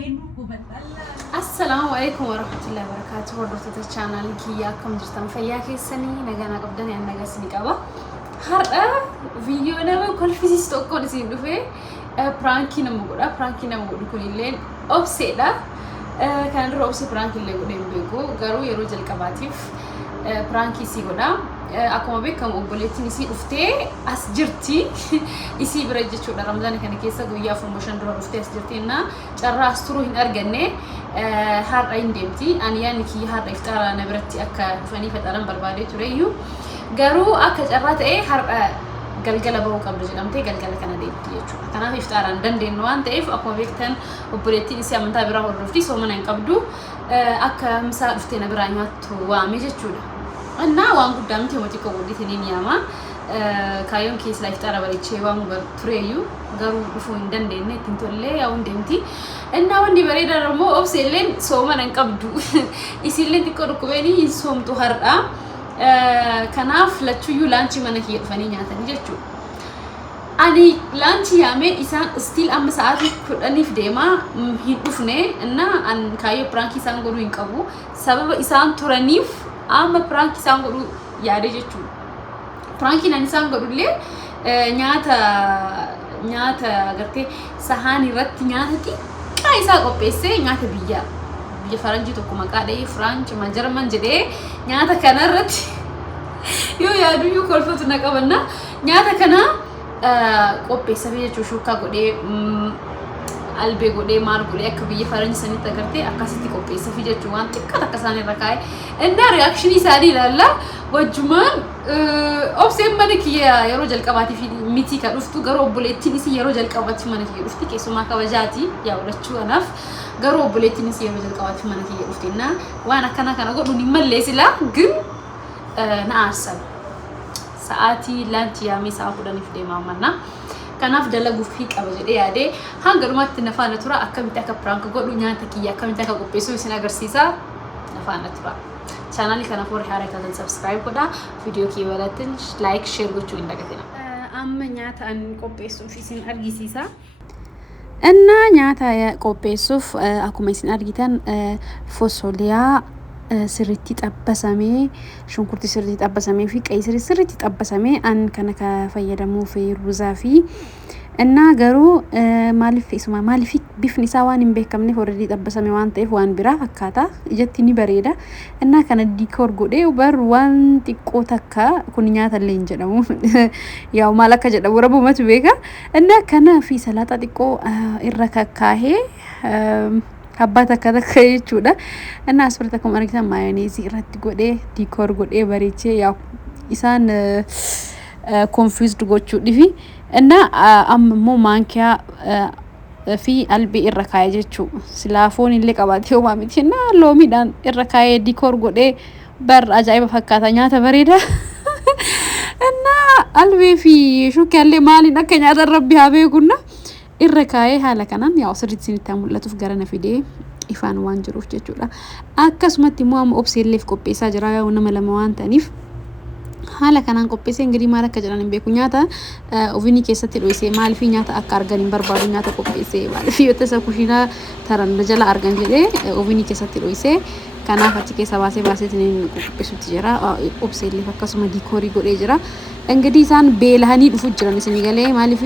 السلام عليكم ورحمة الله وبركاته. ودرت الشانل كيا كم جرتم فياك السنة نجانا قبضنا يعني نجاسني كابا هرا فيديو أنا بقول في ستوك كل سين دفع برانكي نمودا كل الليل أبسيدا كان رو أبسي برانكي اللي قدام بيجو قالوا يروج الكباتيف برانكي سيقودا أكو ما بيكم أقولتني نسي أفتى أسجرتي يسي برجع شو رمضان كان كيسا قويا فموشن درو أفتى أسجرتينا ترى أستروهن أرجعني هار أين دمتي أنا يعني كي هار إفتارا نبرتي أكا فني فترة بربادي تريو قالوا أكا جرات هار قلقلة بهو قبل جنامتي قلقلة كان ديبتي يشوف كنا إفتارا دندين نوان تيف أكو ما بيكتن أقولتني نسي أمنتا براه الرفتي سو من ينقبضو أكا مسا أفتى نبرانيات وامي جتشودا أنا وان قدامتي ومتي كودي تنين ياما كايون كيس لايف ترى بريتشي وان برتريو قالوا بفون دندين تنتولي أو دمتي أنا وندي بريدا رمو أبسلين سوما ننقبضو يسيلين تكون كويني يسوم تهرأ كناف لتشيو لانشي منكي فني نياتني جتشو أني لانشي يامي إسان ستيل أم ساعات كرني في ديما هيدفني أنا أن كايو برانكي سانغورو ينكبو سبب إسان ترنيف أما برانكي سانغورو ياري جتشو برانكي ناني سانغورو لي نياتا أغرتي سهاني رت نياتا كايسا قبيسي نياتا بيا فرنجي توكو مقادي فرنج ما جرمن جدي نياتا كنا رت يو يادو يو كولفتو نقبنا نياتا كنا قبيسا بيا شوشوكا قدي albe gode mar gode akka biyya faranji sanit agarte akkasitti qopheessa fi jechuun waan xiqqaa takka isaan irra kaa'e inna reaction isaanii ilaalla wajjumaan obseen mana kiyya yeroo jalqabaati fi miti ka dhuftu garoo obboleettiin isii yeroo jalqabaati mana kiyya dhufti keessumaa kabajaati yaa ulachuu anaaf garoo obboleettiin isii yeroo jalqabaati mana kiyya dhuftinna waan akkana kana godhu ni mallee sila ግን na aarsan sa'aatii laanchi yaamee sa'a 10 fi deemaa manna kanaaf dalaguuf fi qaba jedhee yaade hanga dhumaatti nafaana tura akkamitti akka prank godhu nyaata kiyya akkamitti akka qopheessu isin agarsiisa nafaana tura channel kana for haaraa ta'an subscribe godha video kiyya walatin like share gochuu hin dagatina amma nyaata an qopheessuuf isin argisiisa እና nyaata qopheessuuf akkuma isin argitan fosoliyaa sirriitti xabbasamee shunkurtii sirriitti xabbasamee fi qayisirii sirriitti xabbasamee an kana ka fayyadamuu fi ruuzaa fi እና garuu maaliif bifni isaa waan hin beekamneef already xabbasamee waan ta'eef waan biraa fakkaata ijatti ni bareeda እና kana diikoor godhee bar waan xiqqoo takka kun nyaata illee hin jedhamu yaa maal akka jedhamu rabumatu beeka እና kana fi salaaxaa xiqqoo irra kakkaahee habbata kada jechuudha እና asirratti akkuma argitan maayoniizii irratti godhee diikoor godhee bareechee yaa isaan confused gochuu dhifi እና ammoo maankiyaa fi albii irra kaa'ee jechuu silaafoon illee qabaatee homaa miti እና loomiidhaan irra kaa'ee diikoor godhee bar ajaa'iba fakkaata nyaata bareeda እና albii fi shukkaallee maaliin akka nyaata rabbi haa beekunna irra kaa'ee haala kanaan yaa sirriitti isinitti mul'atuuf garana fidee ifaan waan jiruuf jechuudha akkasumatti immoo amma obseelleef qopheessaa jira yaa nama lama waan ta'aniif haala kanaan qopheessee ingirii maal akka jedhan hin beeku nyaata ovenii keessatti dho'isee maaliif nyaata akka argan hin barbaadu nyaata qopheessee maaliif yoo ta'e kushiinaa taran jala argan jedhee ovenii keessatti dho'isee kanaaf achi keessa baasee qopheessutti jira obseelleef akkasuma diikoorii godhee jira ingirii isaan beelahanii dhufu jiran isin galee maaliif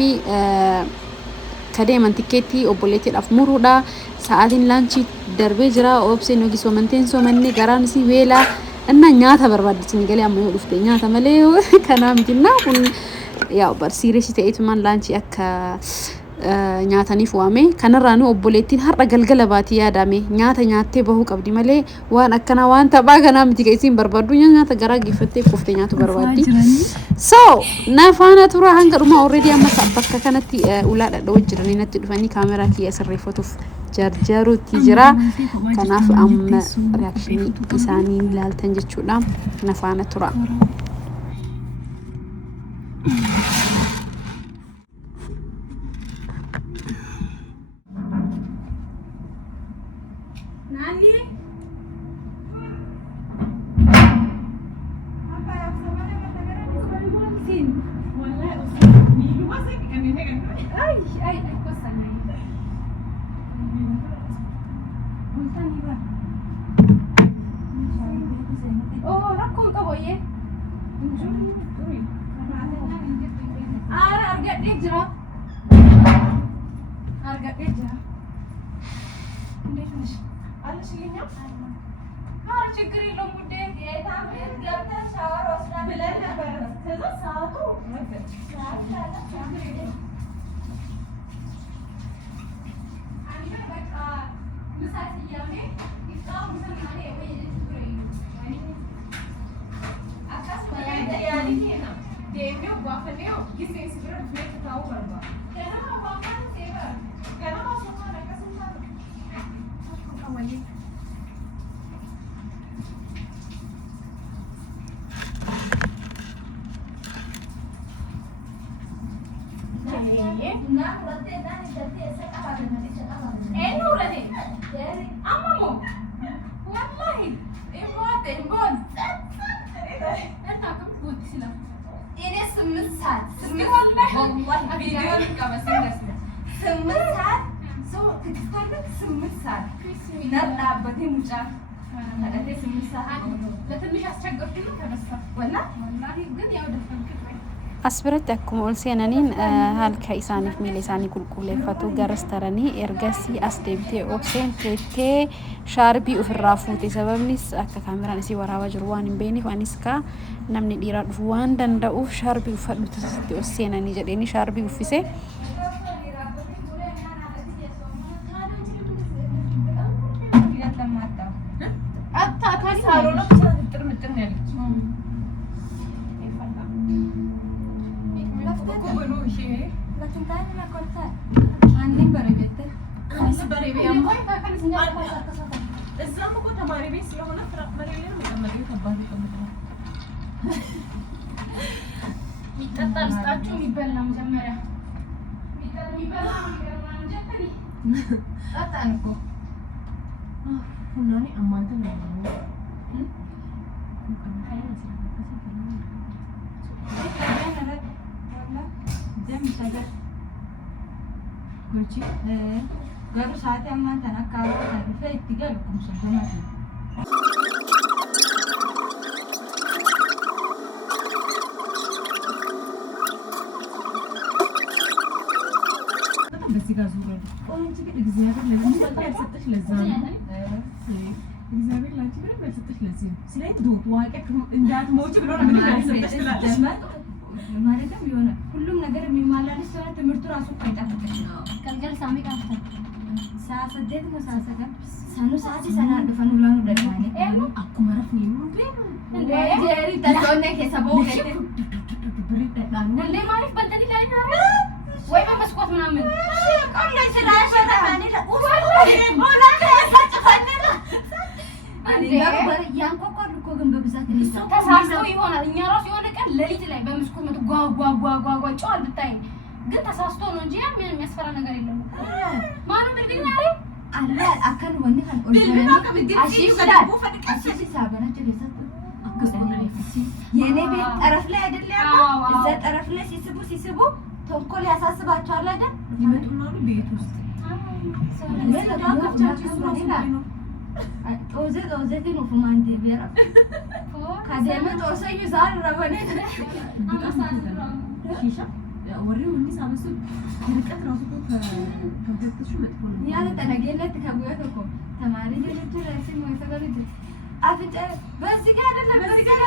kadeeman tikeetti obboleettiidhaaf muruudha sa'aatiin laanchi darbee jira obseen yookiin soomanteen soomanne garaan si beelaa እና nyaata barbaaddisin galee amma yoo dhufte nyaata malee kana mitinna kun yaa bar serious ta'eetumaan laanchi akka nyaataniif waame kanarraanu obboleettiin har'a galgala baati yaadame nyaata nyaattee bahuu qabdi malee waan akkana waan taphaa kana miti keessiin barbaaddu nyaata garaa gifattee qoftee nyaatu barbaaddi so nafaana tura hanga dhuma already amma bakka kanatti ulaa dhadhoo jiranii natti dhufanii kaameraa kiyya sirreeffatuuf jarjaruutti jira kanaaf amma reakshinii isaanii ilaaltan jechuudha nafaana tura nani apa yang sebenarnya kata-kata di sini wallahi ni lupa sih kan ini kan ai aku sana ችግር የለውም ጉዳይ ጌታ ገብተን ሻወር ወስዳ ብለን ነበር። ከዛ ሰዓቱ asbiratti akkuma ol seenaniin halka isaaniif miila isaanii qulqulleeffatu garastaranii ergasii as deebitee obseen teettee shaarbii ofirraa fuute sababnis akka kaameraan isii waraabaa jiru waan hin beekneef anis ka namni dhiiraa dhufu waan danda'uuf shaarbii uffadhu tasitti ol seenanii jedheeni shaarbii uffise. Garuu sa'aatii ammaan tan akka hawaasa dhufee itti galu kumsumsamati. በዚህ ጋር ዙር ቆንጆ ግን እግዚአብሔር ለምን ያልሰጠሽ ለዛ ነው። እግዚአብሔር ላንቺ ምንም ያልሰጠሽ ለዚህ ነው። ስለዚህ ዶት ዋቀክ እንዳትሞጪ ብሎ ነው ምንም ያልሰጠሽ ትላለች ማለትም የሆነ ሁሉም ነገር የሚሟላልሽ ሰው ትምህርቱ ራሱ ከጫፈቀሽ ነው። ከልገል ሳሚ ካፍታ ሳሰደት ነው ሳሰደ ሳኑ ሳጂ ሰና ደፈኑ ላኑ ደፋኔ አኩማ ረፍ ነው እንዴ ጀሪ ተቶነ ከሰቦ ከተ ነለ ማለት በንተኒ ላይ ነው ወይ በመስኮት ምናምን ቆለ ስላሽ ደፋኔ ኦላ ያሳጭፈነላ ያንኳኳሉ እኮ ግን በብዛት ተሳስቶ ይሆናል። እኛ ራሱ የሆነ ቀን ሌሊት ላይ በመስኮት መቶ ጓጓጓጓጓ ጫል ብታይ ግን ተሳስቶ ነው እንጂ ያን የሚያስፈራ ነገር የለም። ማኑ ብድግ ነው አለ አከን ወንድ ካል ኦርዲናሪ አሺሽ ዳቦ ፈድቃ አሺሽ ሳበናችን ይሰጥ የኔ ቤት ጠረፍ ላይ አይደል ያለው እዛ ጠረፍ ላይ ሲስቡ ተንኮል ያሳስባቸዋል አይደል ይመጡና ነው ቤት ውስጥ ጦዘ ነው ፈማንቴ ቢራ ካደመ ጦሰዩ ዛሬ ረበኔ ሺሻ ወሬው እንዲህ ሳመሱ ርቀት ራሱ ከከተሹ መጥፎ ነው ያለ ተነገለት ከጉያት እኮ ተማሪ ልጅ ለሲ ነው የተገለደ አፍንጫ በዚህ ጋር አይደለም በዚህ ጋር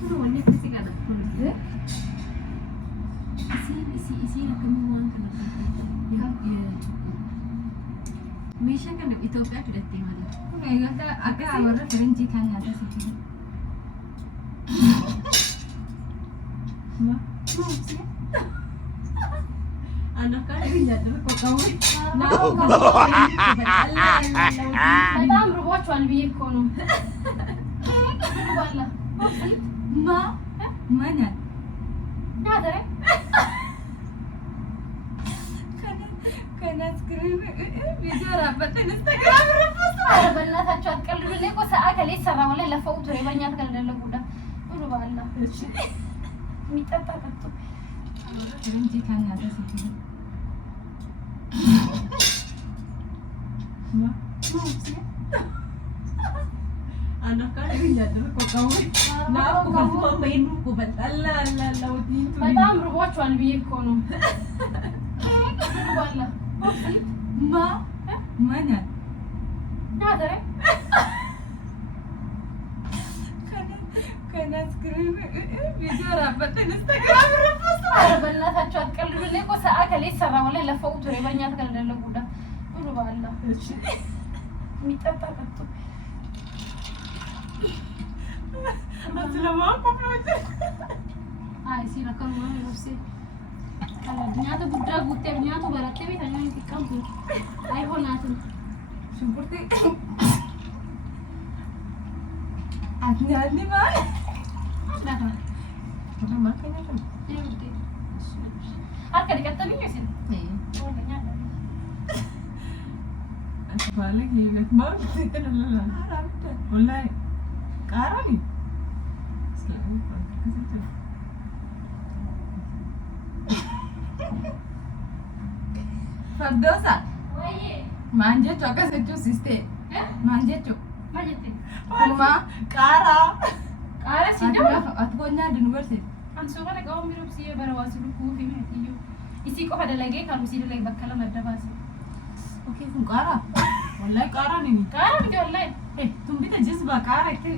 ነው ወኔ ከዚህ ጋር ነው isi nakumuwan kana meesha kana Itoophiyaa fidattee malee kun eegata akka warra Faranjii kan nyaata sitti anak kan nyaata kokkawe በጣም ርቧቸዋል ብዬ እኮ ነው ማኛል ናደረ ከናስክሪን ቪዲዮ ራበተ ኢንስታግራም ረፈስ በእናታችሁ አትቀልዱልኝ እኮ ሰዓት ከሌ ሰራ ወለ ለፈውቱ የበኛ ተከለለ ጉዳ ሁሉ ባላ እሺ የሚጠጣ ጠጡ እንጂ ካናደ ሲቲ Anak kan dia kok kamu. Nah, aku cuma main buku Allah lautin tu. በጣም ርቧቸዋል ብዬ እኮ ነው። ባላ mana? ናደረ ከና ስክሪን ቪዲዮ ራበት ኢንስታግራም ረፈስ በእናታችሁ አትቀልዱ። ላይ እኮ ሰዓት ከሌት ሰራ ወላይ ለፈው ቱሬ በእኛ ተከለለ ጉዳ ሁሉ ባላ እሺ የሚጠጣ ጠጡ አትለማ ኮፕሮች አይ ሲና ከሩ ነው ነፍሴ ከላድኛቱ ጉዳ ጉቴ ብኛቱ በረቴ ቤት አኛ ይቀምጡ አይሆናትም ሽንኩርቴ አትኛኒ ማለት አዳታ ማከኛታ ይውዴ አርከ ዲቀተልኝ ይሰን ወለኛ አስፋለኝ ይለት ማለት ተከለለ ወላሂ ቃራኒ Fardosa. ወይዬ Manjecho akasechu sister. Manjecho. ማጀቴ Kuma kara. ቃረ ሲደው Atkonya university. አንሶ ጋር ጋው ሚሩብ ሲየ በረዋስ ልኩ ፊሚቲዩ ኢሲ ቆፈ ደለጌ ካሉ ሲደ ላይ በከለ መደባስ Okay, kun kara. Wallahi kara ni. ቃረ ቢዲ ወላይ Eh, tumbita jizba kara ke.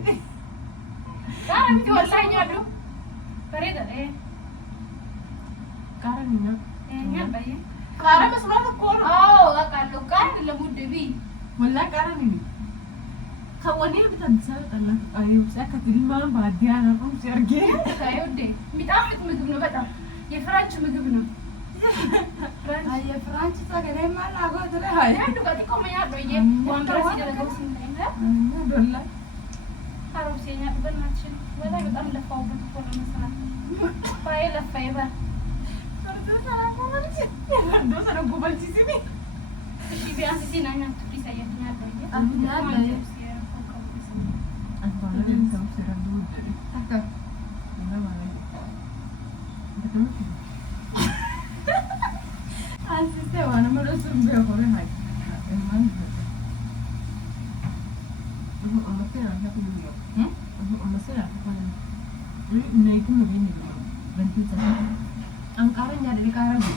ቃረ ቢዲ ወላይ ኛዱ ፈሬደ Kara ni na. ኛ ባየ Kara መስሏት እኮ ነው። አዎ አቃለው ቃረ አይደለም ውድ ቢ Wallahi kara ni. ከወኔ ብታንሳው ጠላ አዩ ሰከትልማ ባዲያ ነው ሲርጌ ታዩዴ የሚጣፍጥ ምግብ ነው። በጣም የፍራንች ምግብ ነው። አየ ፍራንች ታገለማ ላጎት ላይ ሃይ አንዱ ጋር ቆመኛ በየ ወንበር ሲደረገው ሲንተኛ ዶላ አሮሴኛ በእናትሽ ወላይ በጣም ለፋውበት እኮ ነው መስራት ባይ ለፋይ ባ ዶሳ ነው ጎበልቺ ሲሚ እሺ ቢያንስ ሲናኛ ትሪ ሳይያኛ በየ አብና በየ አባለኝ ሰው ሰራዱ ወደ ታካ እና ማለት አንስቴ ዋና መለሱም ቢያቆረ ሃይ እማን አማቴ አንተ ነው አማሰላ አፈለ ነይቱ ነው ቢኒ በንት አንቃረኛ ደቂቃራ ነው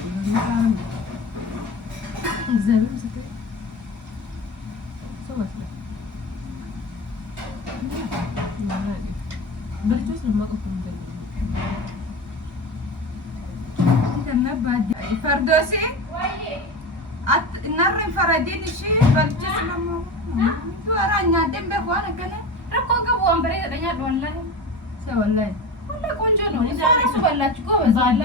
እግዚአብሔር ምስክር ሰው ወስለ በልጆች ነው ማቀፍ እንደዚህ ተነባዲ ፈርዶሲ ወይዬ እናረን ፈረዲን እሺ በልጆች ነው ወራኛ ደምበ ሆነ ገነ ረኮ ገቡ ወንበሬ ተደኛ ወላይ ሰወላይ ወላይ ቆንጆ ነው። እሱ በላችሁ ጎበዝ አለ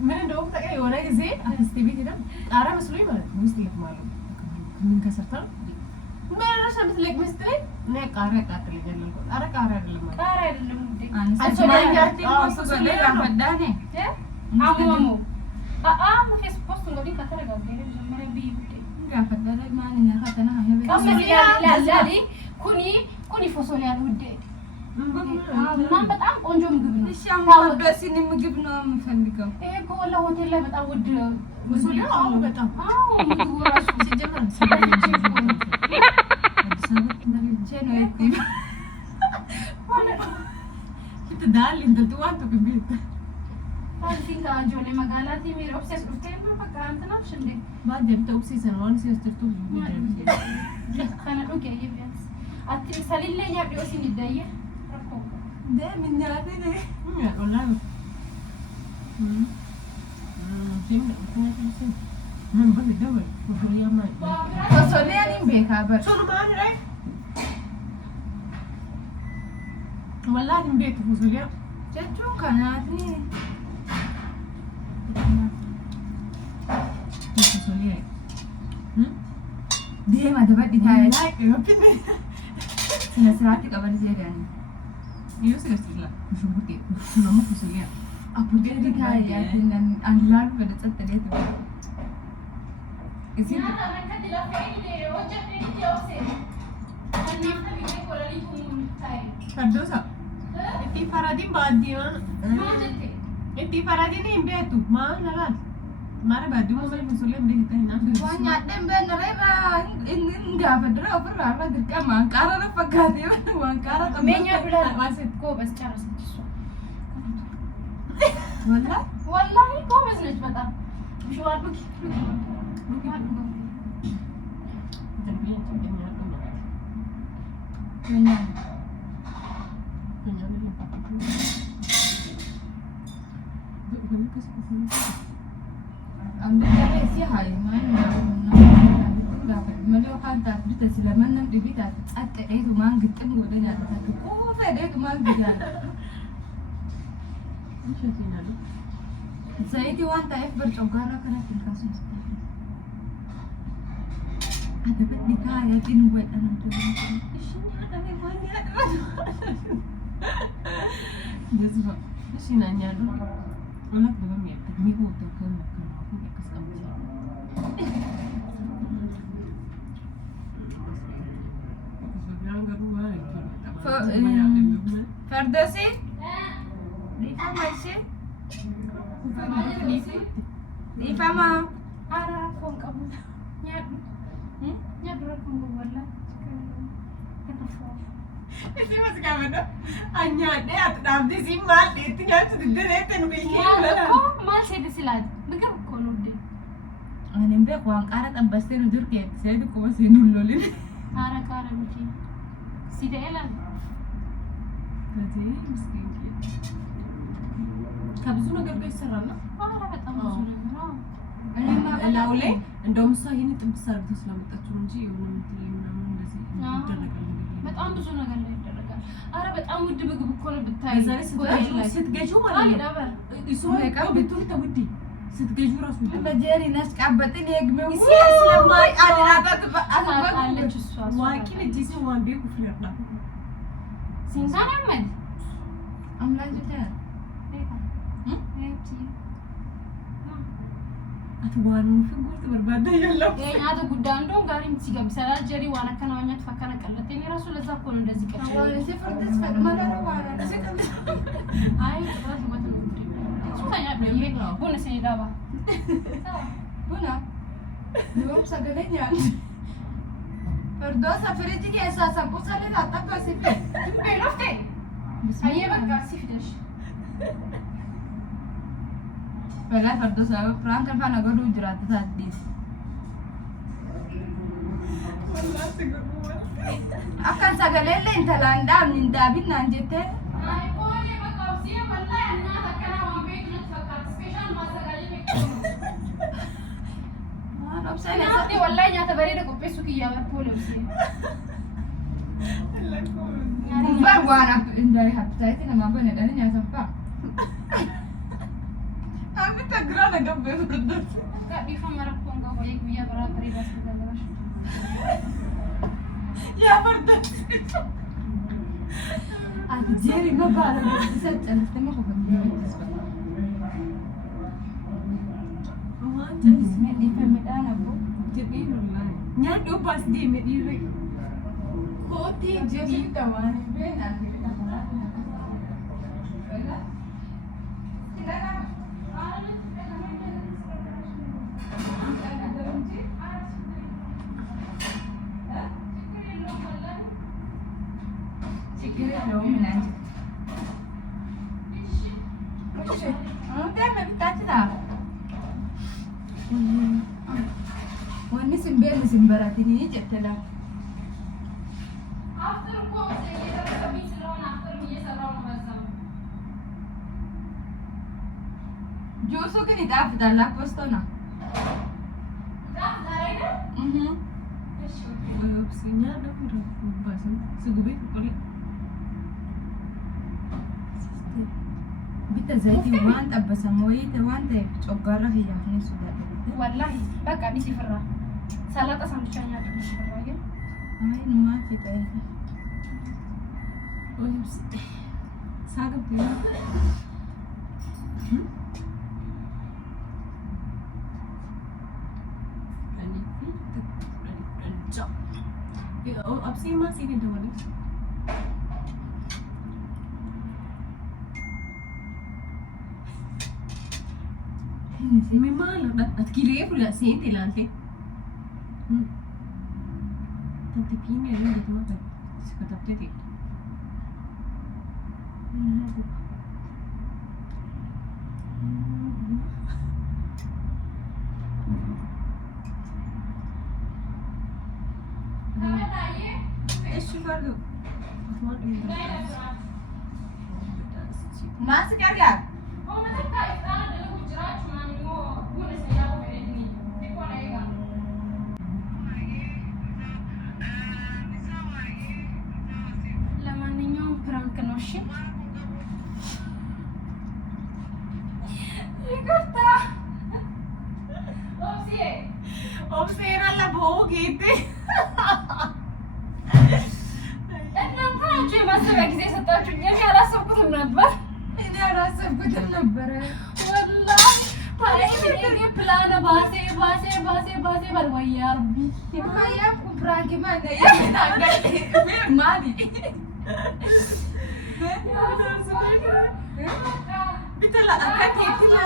ምን እንደው ተቀይ የሆነ ጊዜ አክስቴ ቤት ሄደን ቃራ መስሎኝ ማለት ነው ውስጥ ይልማሉ ምን ከሰርታ በራሽ ምትለቅ መስጥለኝ እኔ ቃራ ያቃጥለኛል አልኩት። ኧረ ቃራ አይደለም ማለት ቃራ አይደለም እንዴ አንቺ ፖስት በላይ ያፈዳኔ አሞሞ ሙኬስ ፖስት እንግዲህ ከተረጋገረ ጀመረ ቢዩ ያፈዳለ ማን ያፈተና ሀይበ ከመሪ ያላሊ ኩኒ ፎሶሊያ ውዴ ማን በጣም ቆንጆ ምግብ ነው። እሺ አሁን በሲኒ ምግብ ነው የምፈልገው። ይሄ ኮላ ሆቴል ላይ በጣም ውድ ነው። ፎሶሊያ አሁን በጣም ምግቡ ራሱ ሲጀመር ዳል እንደቱ ዋንቱ ግቢት አንቲካ ጆኔ መጋላቲ ሜሮ ኦብሴስ ዱቴና በቃ አንተናሽ እንዴ ባደም ተውሲ ሰነዋን ሲስተርቱ ከነ ዱቄ ይብያስ አቲ ሰሊለኛ ቢኦሲ ንደየ ረኮ ደምን ያለ ወላሂ ምን በደው ፎሶሊያ ማለት ፎሶሊያ ሊም ቤካበር ሶኑ ማን ላይ ወላሂ ቤት ፎሶሊያ ጀቹ ካናቲ ፎሶሊያ deema dabadhi taa'ee yookiin sina siraatti qaban jedhani yoo sirriitti shunkurtii nama kusuriya abbootii taa'ee anlaan fedha xaxxalee ture isin Fardosa itti faradiin baadiyyaa itti faradiin hin beektu maal lalaan Mara badu mau beli musuhnya beli kita ini. Banyak dem bener ini enggak bener apa dirka mangkara na pagkati mangkara Menya bilang masih kok bas cara sesuatu. Wallahi kok bas nih betul. Mishwar buki. Kenyang. Ambil dari si hai mana dapat malu kan tak bisa selama 6 ribu tak ada itu mang gitu mudah nyata satu oh ada itu mang gitu saya di wanita bercogara karena tingkah susah ada bet dikaya tinu buat anak tu isinya ada banyak dia sebab si nanya tu anak belum ya tapi aku tu kan aku ya kesam Ferdowsi Rifa masih Rifa mau Ara kong kamu. Nyat. Nyat berapa wala. Isi masih kamu tu hanya deh atau nanti si mal itu ya sudah deh tentuin Kok mal saya disilat. Betul kok nude. Nembe kuang karat ambaste nudur ke saya tu kau masih nulolin Kara mungkin. Sida elan. Jadi mesti kabzu ነገር ጋር ይሰራል ነው Ara በጣም ብዙ ነገር ነው። ላው ላይ እንደውም እሷ ይሄን ጥብስ አድርገው ስላመጣችሁ እንጂ የሆነ እንትን ምናምን እንደዚህ ይደረጋል። በጣም ብዙ ነገር ላይ ይደረጋል። አረ በጣም ውድ ምግብ እኮ ነው ብታይ። በዛ ላይ ስትገዢው ማለት ነው እሱ ለቀም ብትል ተውዲ ስትገዢው ራሱ በጀሪ ነስቃበጥን የግመው ስለማይ አላጣጥ ታውቃለች እሷ። ዋቂ ልጅ ሲዋን ቤት ፍለርና ሲንሳን አመድ አምላጅተ አትዋኑ ፍጉት በርባዳ የለም የኛተ ጉዳይ እንደውም ጋር ሲገብ ሰላል ጀሪ ዋና ከናዋኛት ፈከነ ቀለተ እኔ ራሱ ለዛ እኮ ነው እንደዚህ ቀጭ ሲፈርድስ ፈድማላራ ዋና አይ ራስ ወጥ ነው ሱታኛ በየ ቡነ ሰይዳባ ቡና ነው ሰገለኛ ፈርዶስ አፍሪጂ ከሳሳ ቁሰለ ታጣቃ ሲፈ ቤሎፍቴ አየ በቃ ሲፍደሽ በላ ፈርዶስ ፍራንክ አልፋና ገዱ ጅራት ታዲስ አካን ሰገለለ እንተላንዳ ምንዳቢና እንጀተ አይ ቆሌ በቃ ሲየ ወላ እና ተከና ወንቤት ነው ተፈካ ስፔሻል ማዘጋጀት ኦፕሽን ሰጤ ወላ ኛተ በሬደ ቆጴሱ ክያበ ፖለምሲ ዋና እንጀራ ሀብታይት ለማበነ ደኛ ሰፋ አምታ ግራ ነገር በፍርደት ቢፋ መረኮን ጋር ወይ ጉያ በራበሬ ባስገባሽ ያ ፈርደት ጀሪ መባለ ሰጠን ተመخ nyaado pas di medire Koti jadi kawan benar. Cikir dong menanti. Udah mebita dah. Wanni simberat ini jatlah. after ko se yeda kami salon after me salon bazam Juuso kan itaaf dalla postona. da zaina opsinya ada kurang bahasa segubik boleh Bita zaiti waan tabbasamoyi te waan ta'eef coggaarra hiyyaafne sodaadha. wallahi baka disifra salata samchanya disifra ya Ay, numaa fi ta'e. saga punya opsi masih di dalam ماله أتكليه ولا سينتي لانتي تكتبيني يا ريت ما كتبتي ايش الفرق؟ Masuk ya? ለማንኛውም ፕራንክ ነው። እሺ ይቅርታ ኦብሴራ ለቦጌቴ እናንተ ናችሁ የማሰቢያ ጊዜ የሰጣችሁኝ። እኔ አላሰብኩትም ነበር። እኔ አላሰብኩትም ነበረ ወላሂ ፕላን ባሴ በልወያ አርቢ ya prank mana ya mali بتلا أكاد يتلا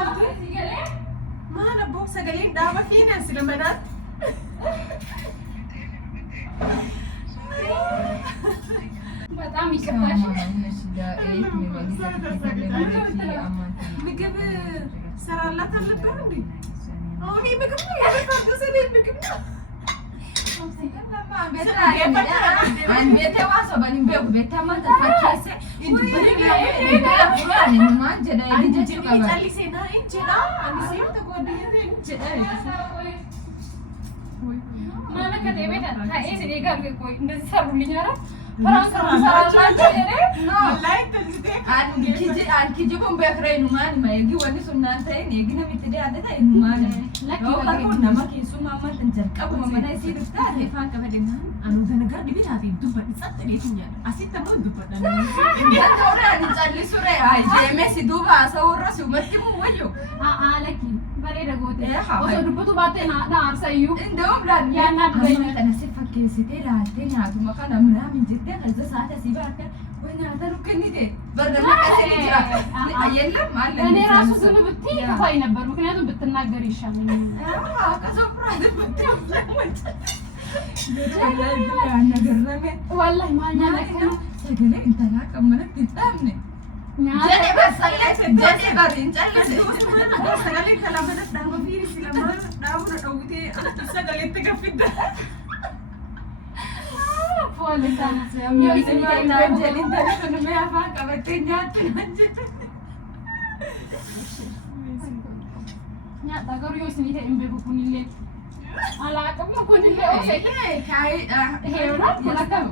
ما أنا بوك سجلين دعوة فينا سلمانات በጣም ይከፋሽ። ምግብ ሰራላት አልነበረ እንዴ? አሁን ምግብ ነው ያደረገው ሰለኝ ምግብ ነው እኔ ራሱ ዝም ብትይ ከፋይ ነበር። ምክንያቱም ብትናገር ይሻላል። والله ما نلك سجلي انت لا كملت تتامني جاني بس جاني بعدين جاني سجلي كلام انا دام في لما دام دوتي سجلي تكفيد فولت انا جاني انت ما افاك بتنجات يا تقريو سنيته ام بكون اللي على كم كون اللي اوكي كاي هيونا ملكم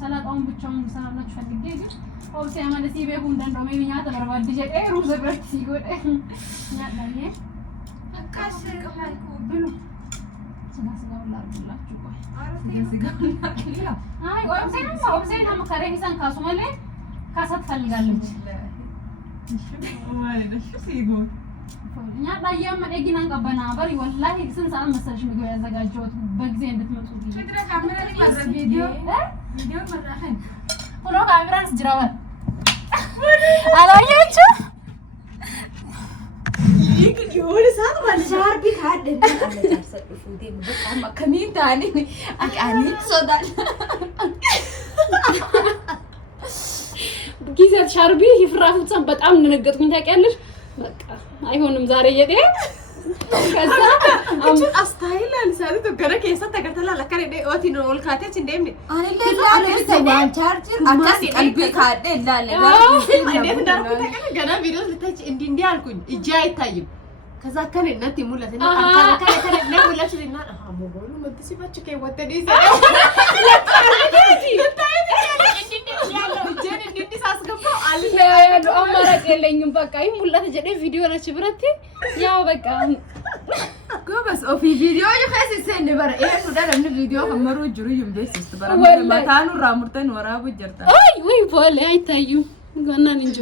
ሰላጣውን ብቻውን ሰላምናችሁ ፈልጌ ግን ኦብሴ ማለት ሲቤሁ እንደው ሜኛ ተበርባድ ዲጄ ሩዝ ብረት ሲጎድ ያዳኔ አካሽ ከማልኩ ብሉ ስጋው ላርጉላችሁ ቆይ ስጋው አይ ኦብሴ ነው ከረሂሳን ካሱመለ ካሳት ፈልጋለች እኛ ዳያም እጊናን ቀበና በሪ ወላሂ ስንት ሰዓት መሰለሽ ምግብ ያዘጋጀሁት በጊዜ እንድትመጡ ቪዲዮ መራኸን ሆኖ ካሜራንስ ጅራዋል አላያችሁ ይክ የሆነ ሰዓት ማለት ሻርቢ ካደን አለታሰጥፉ ደም በቃ ከሚን ታኒ አቃኒ ሶዳል ጊዜ ሻርቢ ይፍራፉን በጣም እንደነገጥኩኝ ታውቂያለሽ። በቃ አይሆንም ዛሬ የጤ ከዛ አስታይል አንሳሪ ተገረ ከሰ ተገተላ ለከረ ደ ኦቲ ነው ወልካቴች እንደም አለ ቻርጀር አካስ ቀልቢ ካደ ላለ እንዴት እንዳልኩ ተቀነ ገና ቪዲዮ ልታች እንዲ አልኩኝ እጄ አይታይም። ከዛ ከነ እናት ሙላት እና አካለ ከነ ሙላት እና ሞባይሉ መጥሲባች ከወተዲ አማራጭ የለኝም። በቃ ይሙላት ጀዴ ቪዲዮ ነች ብረቴ ያው በቃ ጎበስ ኦፊ ቪዲዮ ይፈስ ሰን ነበር እሱ ደረም ቪዲዮ ከመሩ ጅሩ ይምደስ ተበራ ማታኑ ራሙርተን ወራቡ ጀርታ አይ ወይ ቦሌ አይታዩ ጎናን እንጂ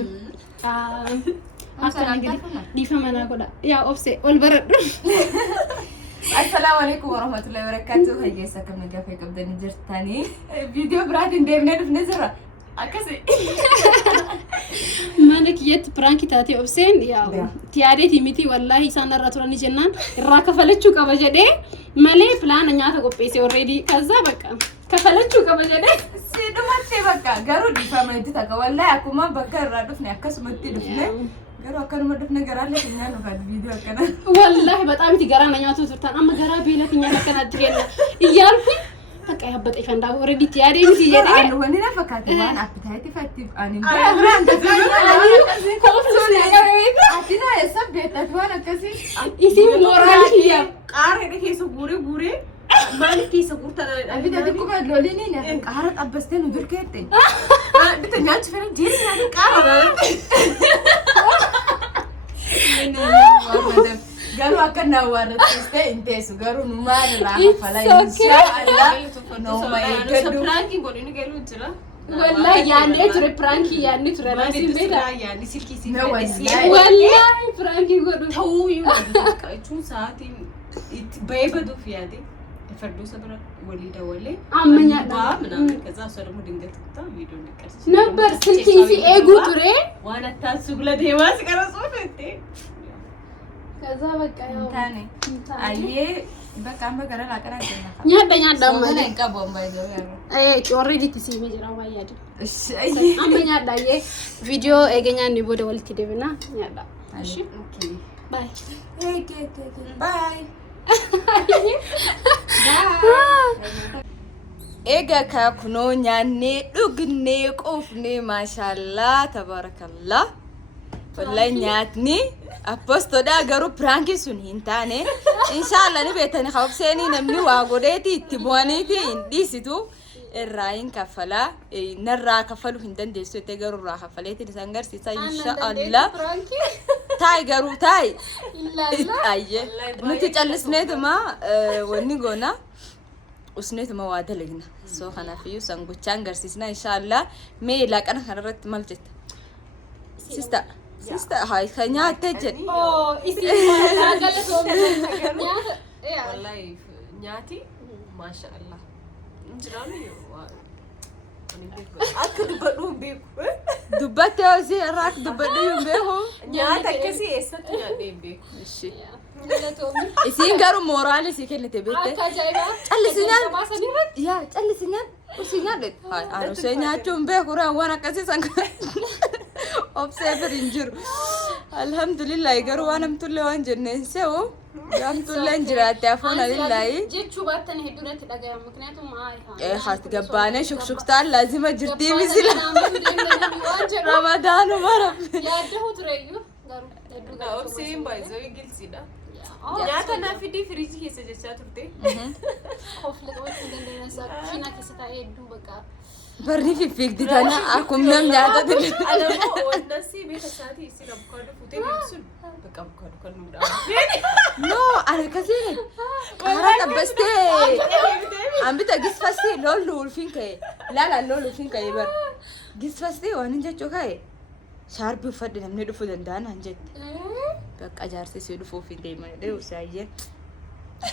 አስተናገድ ዲፈመና ቆዳ ያው ኦፍሴ ወልበረድ السلام عليكم ورحمة الله وبركاته. هيا سكمنا جافي قبل نجرتاني فيديو براد نديم نزرة أكسي مالك يت برانكي تاتي أبسين يا تياري تيميتي والله سانا راتوراني جنان الراكا فلتشو كبجدي مالي بلان نياتا قبيسي already كذا بكا كفلتشو كبجدي Sidumatti bakka garuu dhiifamanitti takka wallahi akkuma bakka irraa dhufne akkasumatti dhufne garuu akkanuma dhufne garaallee keenyaan dhufaati viidiyoo akkana. والله بتعمل تجارة نياتو ترتان أما جرا بيلا تنيا كنا ترينا يالفي بكا يا بدي فان داو already تياري متي جدي Ani wanni na fakkaate waan appetite fattiif ani atina eessa beektat waan akkasii. إسي مورال هي قارة كيسو بوري مالك كيسو بورتنا Abita dikkuma lolini na qaara xabbastee nu durkeette. بتنيات فين ديري يعني قارة Garuu akka na warrattiste inteessu garuu nu maal irraa hafala insha Allah nooma eeggadhu. برانكين قولي قالوا جرا والله يعني ترى برانكي يعني ترى ما لازم ندري بيتا يعني سلكي No, wallahi. والله برانكي قولوا تو يوم شو ساعتين بيبدو في هذه فردوسة برا وليدة ولي عمّا من كذا صار مو دينجت كتا فيديو نكرس نبر سلكي في إيجو ترى وانا تاسوغلا ديواس كرا صوفتي كذا بكا يا Taane ayyee bakka amma gara laaqana kenna. نيادا نيادا Soomana مالي hin qabu amma iyyuu. إيه already تسيبي جرا ما يادي Ayyee. أما نيادا يه فيديو إيجينا نبودة والتي دبنا نيادا Ashi. اوكي باي Bye. Egaa kaa kunoo nyaannee dhugnee quufnee maashaallah tabarakallah. Wallahi nyaatni apostodhaa garuu piraankiin sun hin taane. Inshallah ni beektani qabseenii namni waa godheeti itti bu'aniiti hin dhiisitu. Irraa hin kaffalaa. Narraa kaffaluu hin dandeessu jettee garuu irraa kaffaleetiin isaan garsiisa inshallah. Taay garuu taay. Ayyee nuti callisneetuma wanni goona usneetuma waa dalagna soo kanaafiyyuu san gochaan garsiisna inshallah mee laaqana kanarratti maal jetta sista hay ka nyaatte jedhe أوه إسي ما قالت والله نياتي ما شاء الله جراني أكد بدون بيكو dubbatte hoosii irraa dubbadhu hin beeku نياتا كسي إسات نياتي بيكو Ishi. Isiin garuu mooraalii sii kennite beekte yaa callisinaan usii nyaadhe ani usee nyaachuu hin beeku waan akkasii san obsee bir hin jiru alhamdulillahi garuu waan hamtullee waan jenneen se'u hamtullee hin jiraatte afoon alillahi جيتشو باتن هدونا تلاقيها مكنياتهم معاي haat gabbaanee shukshukstaan laazima jirtii misila ramadaanu mara يا دهو تريو أوبسين بايزوي جلسيدا نياتا نافدي فريجي كيسة جشا ترتي خوف لك وقت عندنا ساق فينا كيسة يدو بقى barni fiffiigdi tana akkum nam nyaata dili أنا مو والناسي بيخساتي يصير أبكادو فوتي بيبسون بقى أبكادو كنو دا no ana kasii qaara xabbastee ambita gisfastee lollu ulfin ka'e laala lollu ulfin ka'e bar gisfastee waan hin jechuu ka'e shaarbii uffadhe namni dhufuu danda'an han jette bakka jaarsi si dhufuuf hin deeman jedhee usaayyee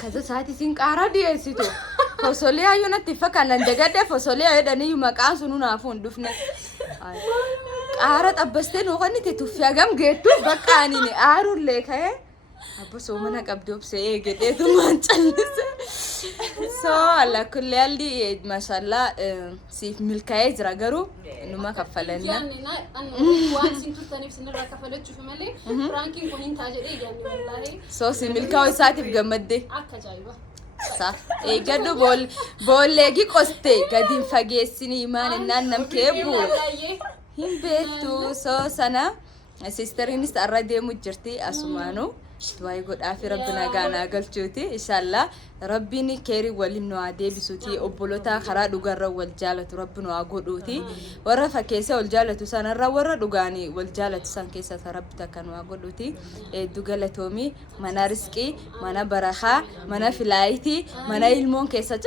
kaza saati sin qaaraa dhiyeessitu fosolee ayyuu natti fakkaan dagadde fosolee jedhanii maqaan sun hunaafu hin dhufne qaara xabbastee nuuqannite tuffii hagam geettu bakka anini aarullee ka'e abbo soomana qabdi obsee eegedheetu maan callise soo alla kulli aldi maashaallah siif milkaa'ee jira garuu numa kaffalanna يعني أنا وان سنتو تاني في سنة كفلت شوف مالي فرانكين كونين تاجر إيه يعني والله soo si milkaa'u isaatiif gammadde عكا جايبة saaf eeggadhu boolleegi qoste gadi hin fageessini imaan innaan namkee bu'u hin beektu soo sana sisteriinis arra deemu jirti asumaanu du'aa godhaafi rabbi nagaa naa galchuuti inshallah rabbiin keerii waliin nu haa deebisuuti obbolota karaa dhugarra wal jaalatu rabbi nu haa godhuuti warra fakkeessee wal jaalatu sanarra warra dhugaanii wal jaalatu san keessa rabbi takka nu haa godhuuti hedduu galatoomi mana riskii mana barakaa mana filaayitii mana ilmoon keessa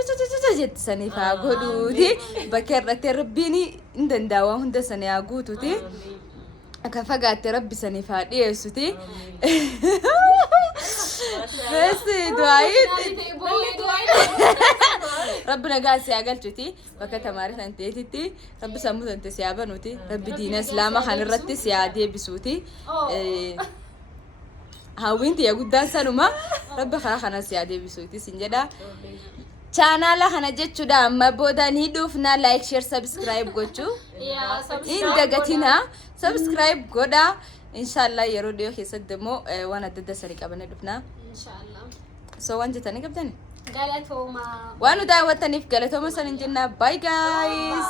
jetti saniif haa godhuuti bakka irratti rabbiin hin danda'u hunda sanii haa guutuuti akka fagaatte rabbi saniif haa dhiyeessuti بس دعايت ربنا قال سياقل تتي بكتا مارس انت تتي رب سموت انت سيابا نوتي رب دين اسلام خان الرتي سيادي بسوتي هاوينتي يا قدان سنما رب خان سيادي بسوتي سنجدا channel kana jechuudha amma boodaan hidhuufna like share subscribe gochuu in dagatina subscribe godha inshallah yeroo dhiyoo keessatti immoo waan adda adda sari qabannee dhufna inshallah so waan jetanii qabdani galatooma waan nu daawwattaniif galatooma san hin jenna bye guys